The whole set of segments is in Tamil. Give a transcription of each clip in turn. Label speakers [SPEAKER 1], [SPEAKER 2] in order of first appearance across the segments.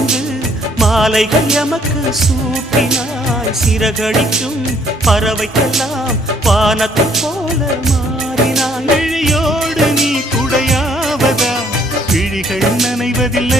[SPEAKER 1] வந்து மாலைகள் எமக்கு சூட்டினாய். சிறகடிக்கும் பறவைக்கெல்லாம் வானத்தை போல மாறினாய். விழியோடு நீ குடையாவதா? கிழிகள் நனைவதில்லை.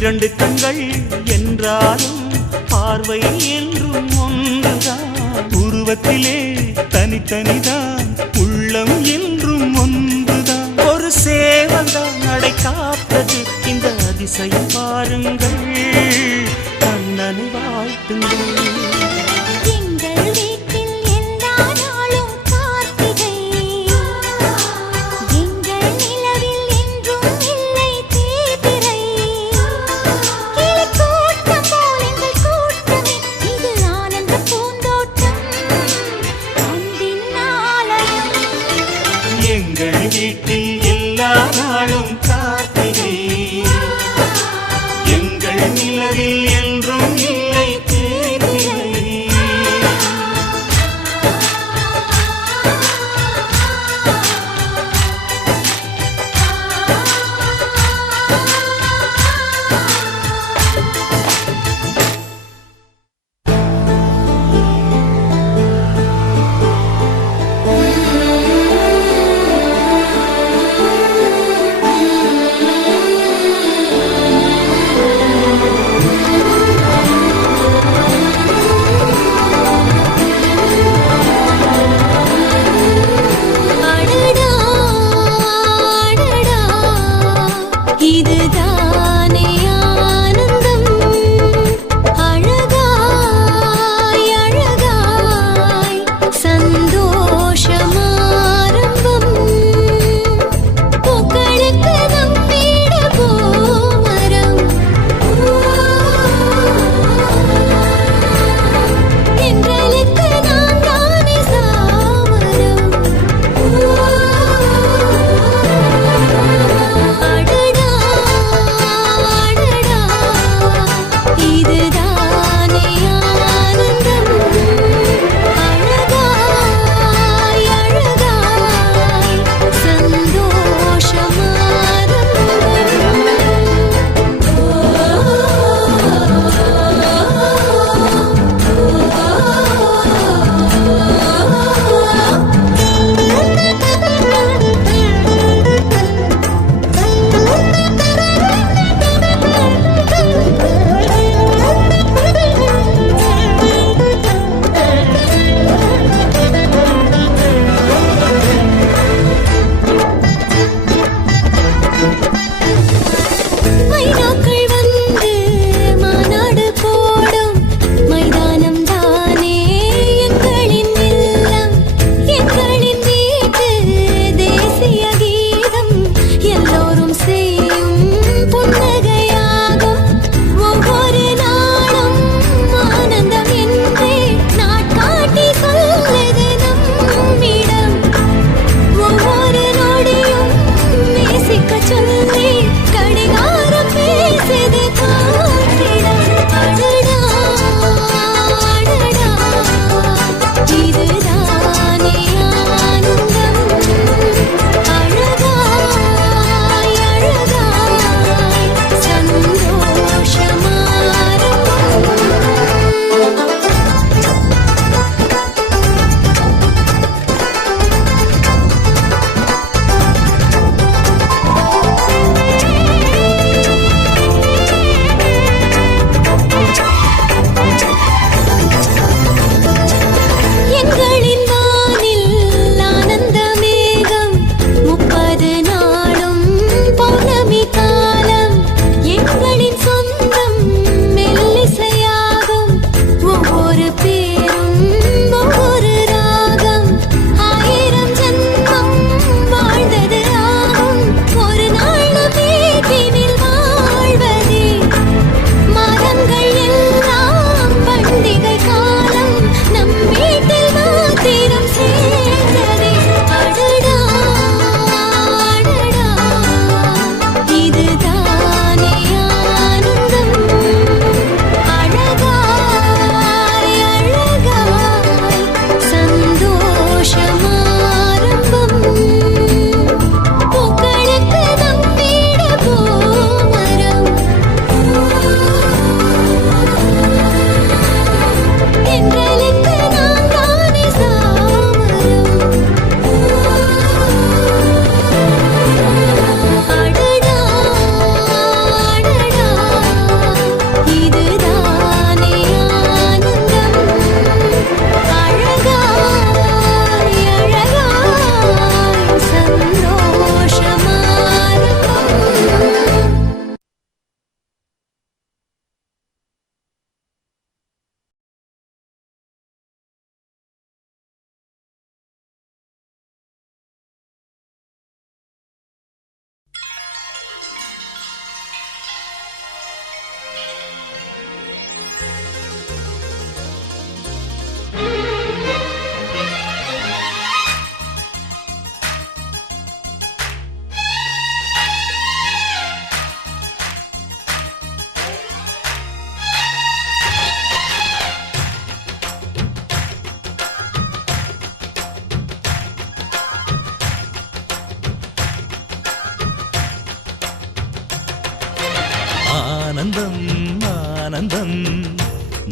[SPEAKER 1] இரண்டு கண்கள் என்றாலும் பார்வை என்றும் ஒன்றுதான். உருவத்திலே தனித்தனிதான் உள்ளம் என்றும் ஒன்றுதான். ஒரு சேவல்தான் நடை காப்பது இந்த அதிசயம் பாருங்கள். கண்ணனை வாழ்த்துங்கள்.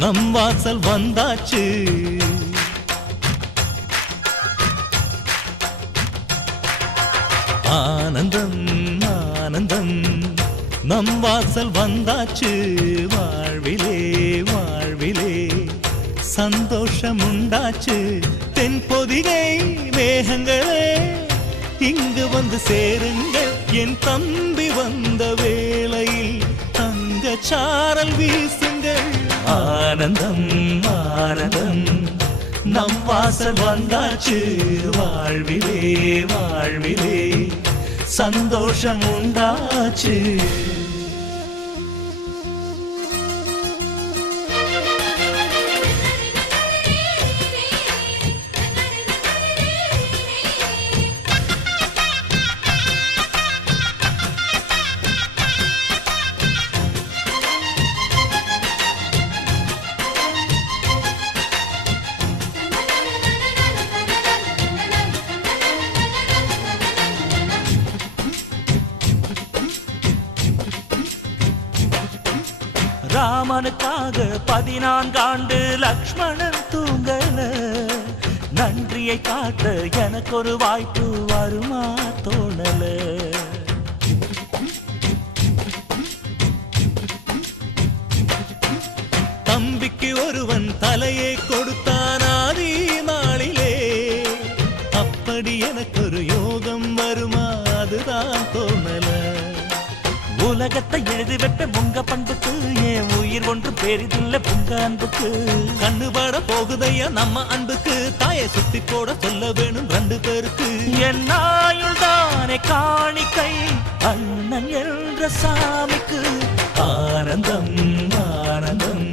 [SPEAKER 2] நம் வாசல் வந்தாச்சு. ஆனந்தம் ஆனந்தம் நம் வாசல் வந்தாச்சு. வாழ்விலே வாழ்விலே சந்தோஷம் உண்டாச்சு தென் பொதிகை மேகங்களே இங்கு வந்து சேருங்கள். என் தம்பி வந்த வேளையில் தங்க சாரல் வீசு ஆனந்தம் ஆனந்தம். நம் வாசல் வந்தாச்சு வாழ்விலே வாழ்விலே. சந்தோஷம் உண்டாச்சு. பதினான்காண்டு லக்ஷ்மணன் தூங்கல. நன்றியை காட்ட எனக்கு ஒரு வாய்ப்பு வருமா தோணல. தம்பிக்கு ஒருவன் தலையை கொடுத்தான் ஆதி நாளிலே அப்படி எனக்கு ஒரு யோகம் வருமா அதுதான் தோணல. உலகத்தை எழுதி வைப்ப உங்க ஒன்று பெரிதில்ல புங்க அன்புக்கு. கண்ணு பட போகுதையா நம்ம அன்புக்கு. தாயை சுத்தி போட சொல்ல வேணும் ரெண்டு பேருக்கு. என் ஆயுள் தானே காணிக்கை அண்ணன் என்ற சாமிக்கு. ஆனந்தம் ஆனந்தம்.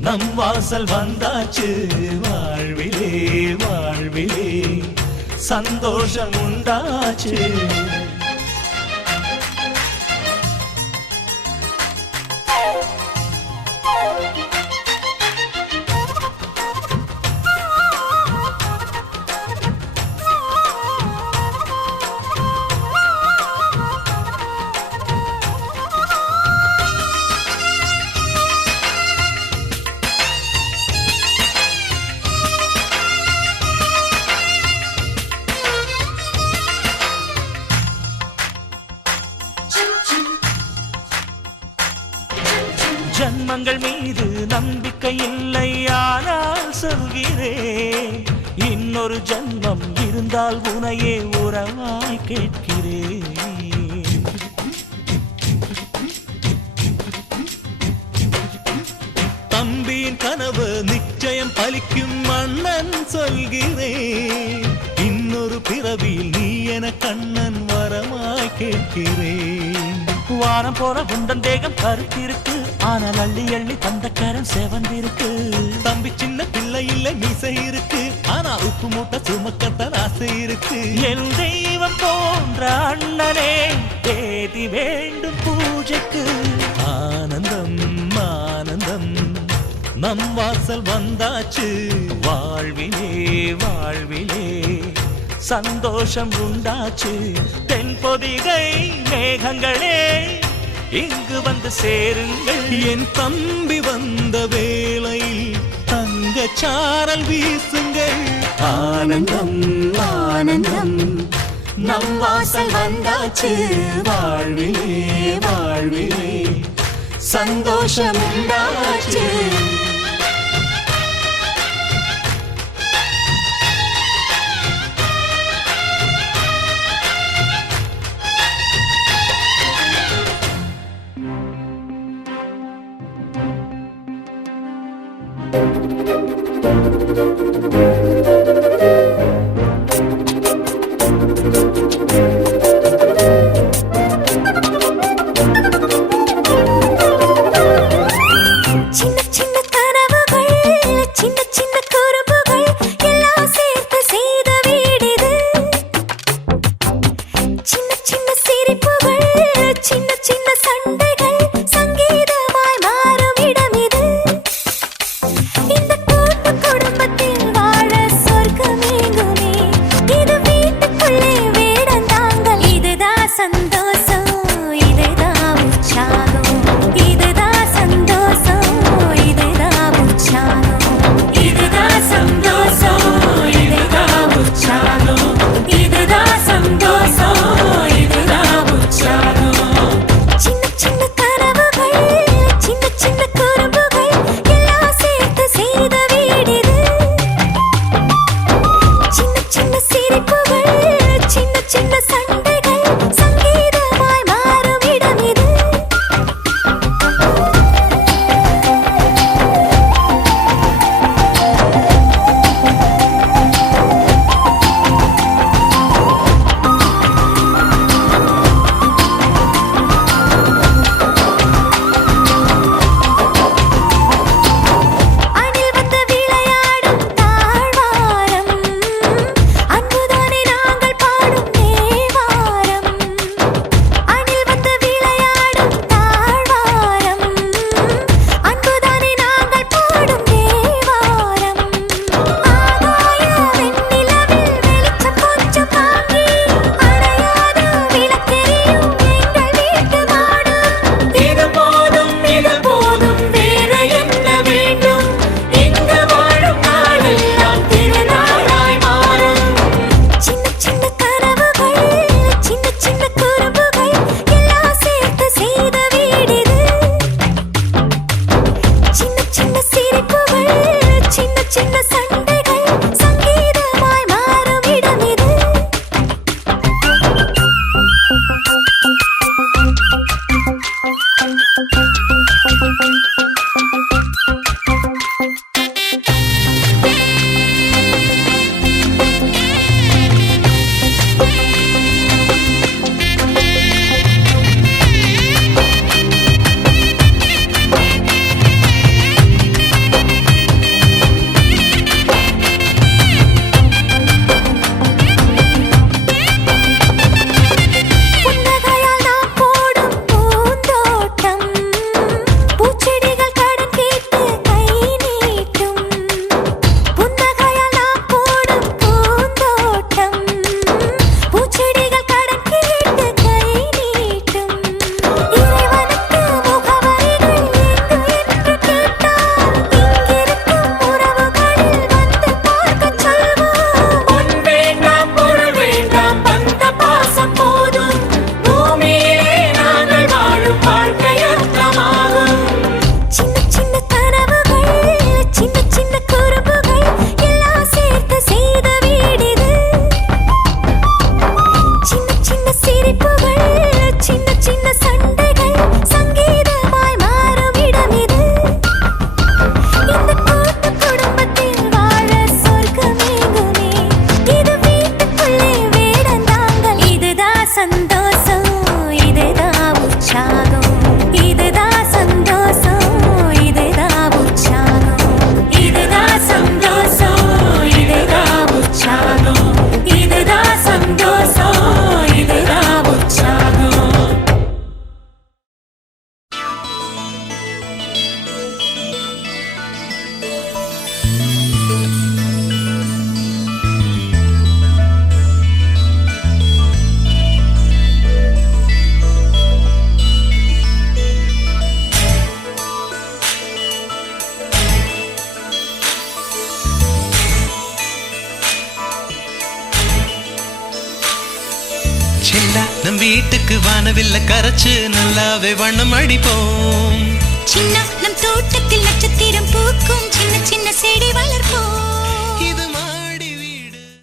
[SPEAKER 2] நம் வாசல் வந்தாச்சு வாழ்விலே வாழ்விலே. சந்தோஷம் உண்டாச்சு. ஜன்மங்கள் மீது நம்பிக்கை இல்லை ஆனால் சொல்கிறேன் இன்னொரு ஜன்மம் இருந்தால் உனையே உறவாய் கேட்கிறேன் தம்பியின் கனவு நிச்சயம் பலிக்கும் மன்னன் சொல்கிறேன் இன்னொரு பிறவியில் நீ என கண்ணன் வரமாய் கேட்கிறேன் வாரம் போற உண்டன் தேகம் கருத்திருக்கு ஆனால் அள்ளி அள்ளி தந்த கரம் செவந்திருக்கு. தம்பி சின்ன பிள்ளை இல்ல மீசை இருக்கு. ஆனா உப்பு மூட்டை சுமக்கத்தான் ஆசை இருக்கு. என் தெய்வம் போன்ற அண்ணனே தேதி வேண்டும் பூஜைக்கு. ஆனந்தம் ஆனந்தம். நம் வாசல் வந்தாச்சு. வாழ்விலே வாழ்விலே சந்தோஷம் உண்டாச்சு. தென் பொதிகை மேகங்களே இங்கு வந்து சேருங்கள். என் தம்பி வந்த வேளையில் தங்க சாரல் வீசுங்கள். ஆனந்தம் ஆனந்தம். நம் வாசல் வந்தாச்சு. வாழ்விலே வாழ்விலே. சந்தோஷம் உண்டாச்சு.
[SPEAKER 3] வானவில்ல கரைச்சு நல்லாவே வண்ணம் அடிப்போம்.
[SPEAKER 1] சின்ன நம் தோட்டத்தில் நட்சத்திரம் பூக்கும். சின்ன சின்ன செடி வளர்ப்போம்.